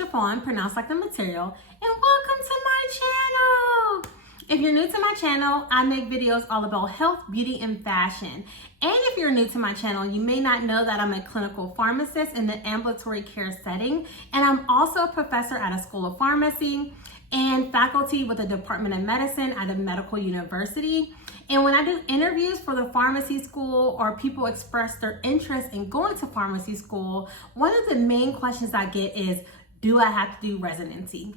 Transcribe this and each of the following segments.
Sha-Phawn, pronounced like the material, and welcome to my channel. If you're new to my channel, I make videos all about health, beauty, and fashion. And if you're new to my channel, you may not know that I'm a clinical pharmacist in the ambulatory care setting, and I'm also a professor at a school of pharmacy and faculty with the Department of Medicine at a medical university. And when I do interviews for the pharmacy school or people express their interest in going to pharmacy school, one of the main questions I get is, do I have to do residency?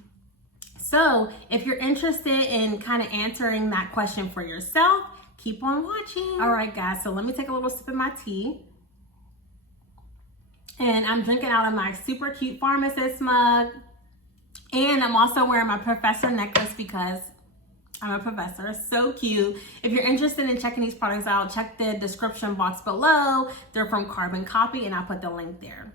So if you're interested in kind of answering that question for yourself, keep on watching. All right, guys, so let me take a little sip of my tea. And I'm drinking out of my super cute pharmacist mug. And I'm also wearing my professor necklace because I'm a professor. So cute. If you're interested in checking these products out, check the description box below. They're from Carbon Copy, and I'll put the link there.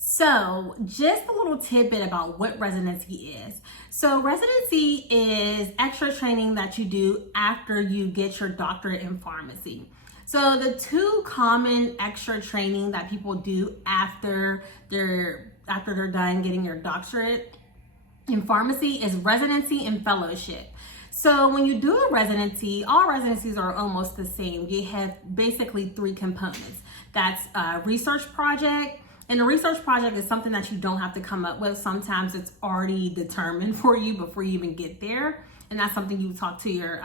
So just a little tidbit about what residency is. So residency is extra training that you do after you get your doctorate in pharmacy. So the two common extra training that people do after they're done getting your doctorate in pharmacy is residency and fellowship. So when you do a residency, all residencies are almost the same. You have basically three components. That's a research project. And a research project is something that you don't have to come up with. Sometimes it's already determined for you before you even get there. And that's something you talk to your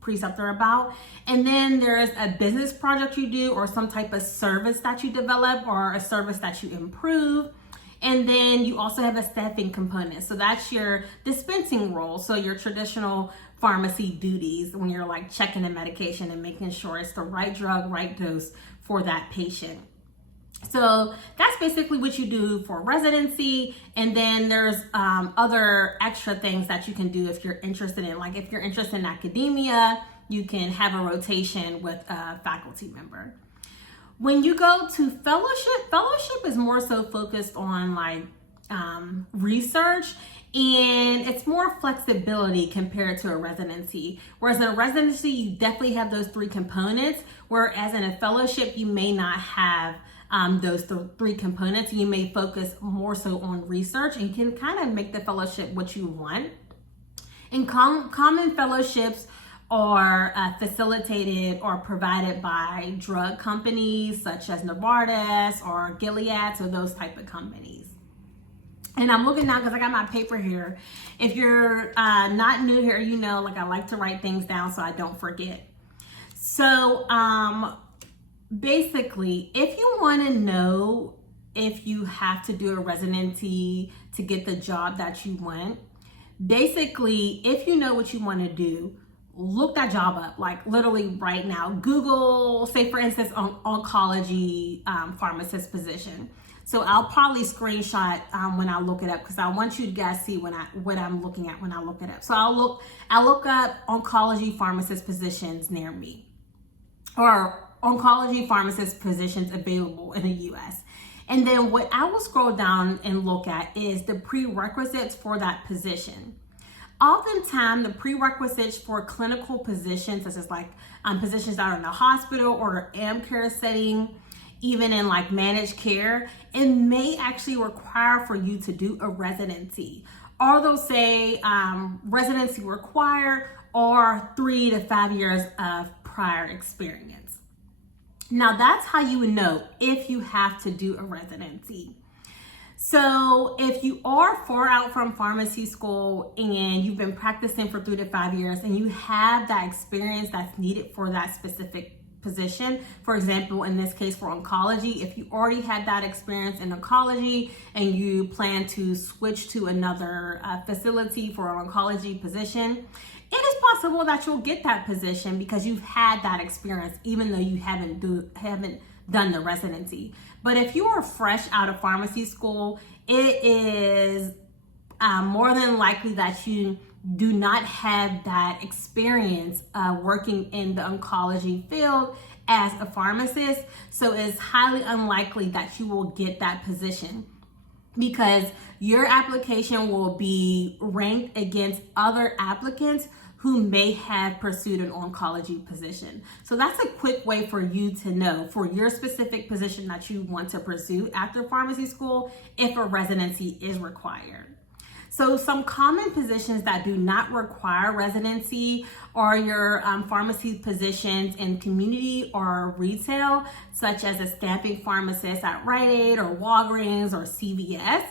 preceptor about. And then there's a business project you do, or some type of service that you develop, or a service that you improve. And then you also have a staffing component. So that's your dispensing role. So your traditional pharmacy duties when you're like checking the medication and making sure it's the right drug, right dose for that patient. So that's basically what you do for residency. And then there's other extra things that you can do if you're interested in. Like if you're interested in academia, you can have a rotation with a faculty member. When you go to fellowship is more so focused on like research, and it's more flexibility compared to a residency. Whereas in a residency, you definitely have those three components, whereas in a fellowship, you may not have those three components. You may focus more so on research and can kind of make the fellowship what you want. And common fellowships are facilitated or provided by drug companies such as Novartis or Gilead, or those type of companies. And I'm looking now because I got my paper here. If you're not new here, you know, like I like to write things down so I don't forget. So basically, if you want to know if you have to do a residency to get the job that you want, basically, if you know what you want to do, look that job up, like literally right now. Google, say for instance, oncology pharmacist position. So I'll probably screenshot when I look it up, because I want you to guys see what I'm looking at when I look it up. So I'll look up oncology pharmacist positions near me, or oncology pharmacist positions available in the US. And then what I will scroll down and look at is the prerequisites for that position. Oftentimes, the prerequisites for clinical positions, such as like positions that are in the hospital or the AM care setting, even in like managed care, it may actually require for you to do a residency. Or they'll say residency required, or 3 to 5 years of prior experience. Now that's how you would know if you have to do a residency. So if you are far out from pharmacy school and you've been practicing for 3 to 5 years and you have that experience that's needed for that specific position, for example, in this case for oncology, if you already had that experience in oncology and you plan to switch to another facility for an oncology position, it is possible that you'll get that position because you've had that experience, even though you haven't done the residency. But if you are fresh out of pharmacy school, it is more than likely that you do not have that experience working in the oncology field as a pharmacist. So it's highly unlikely that you will get that position, because your application will be ranked against other applicants who may have pursued an oncology position. So that's a quick way for you to know for your specific position that you want to pursue after pharmacy school if a residency is required. So some common positions that do not require residency are your pharmacy positions in community or retail, such as a stamping pharmacist at Rite Aid or Walgreens or CVS.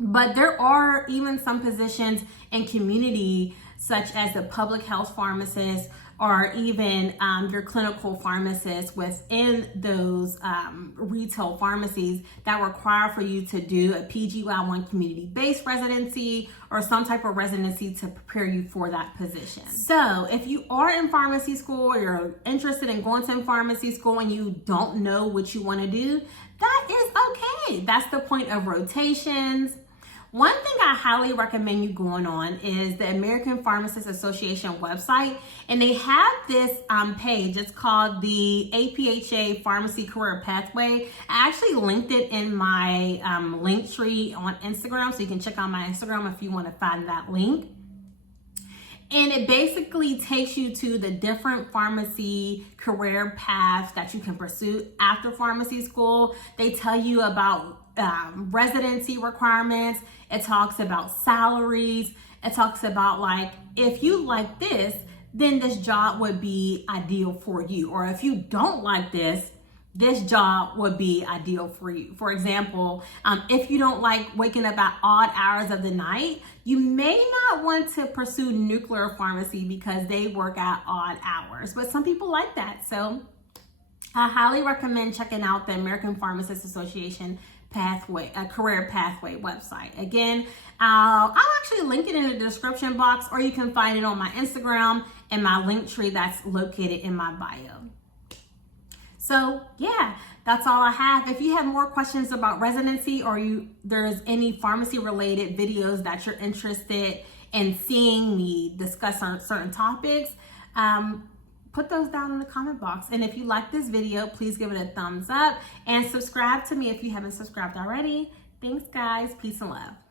But there are even some positions in community, such as a public health pharmacist or even your clinical pharmacist within those retail pharmacies that require for you to do a PGY1 community-based residency or some type of residency to prepare you for that position. So if you are in pharmacy school or you're interested in going to pharmacy school and you don't know what you want to do, that is okay. That's the point of rotations. One thing I highly recommend you going on is the American Pharmacists Association website, and they have this page. It's called the APHA Pharmacy Career Pathway. I actually linked it in my link tree on Instagram, so you can check out my Instagram if you want to find that link. And it basically takes you to the different pharmacy career paths that you can pursue after pharmacy school. They tell you about residency requirements. It talks about salaries. It talks about, like, if you like this, then this job would be ideal for you. Or if you don't like this job would be ideal for you. For example, if you don't like waking up at odd hours of the night, you may not want to pursue nuclear pharmacy because they work at odd hours. But some people like that. So I highly recommend checking out the American Pharmacists Association career pathway website. Again, I'll actually link it in the description box, or you can find it on my Instagram and my link tree that's located in my bio. So yeah, that's all I have. If you have more questions about residency or there's any pharmacy related videos that you're interested in seeing me discuss on certain topics, put those down in the comment box. And if you like this video, please give it a thumbs up and subscribe to me if you haven't subscribed already. Thanks guys, peace and love.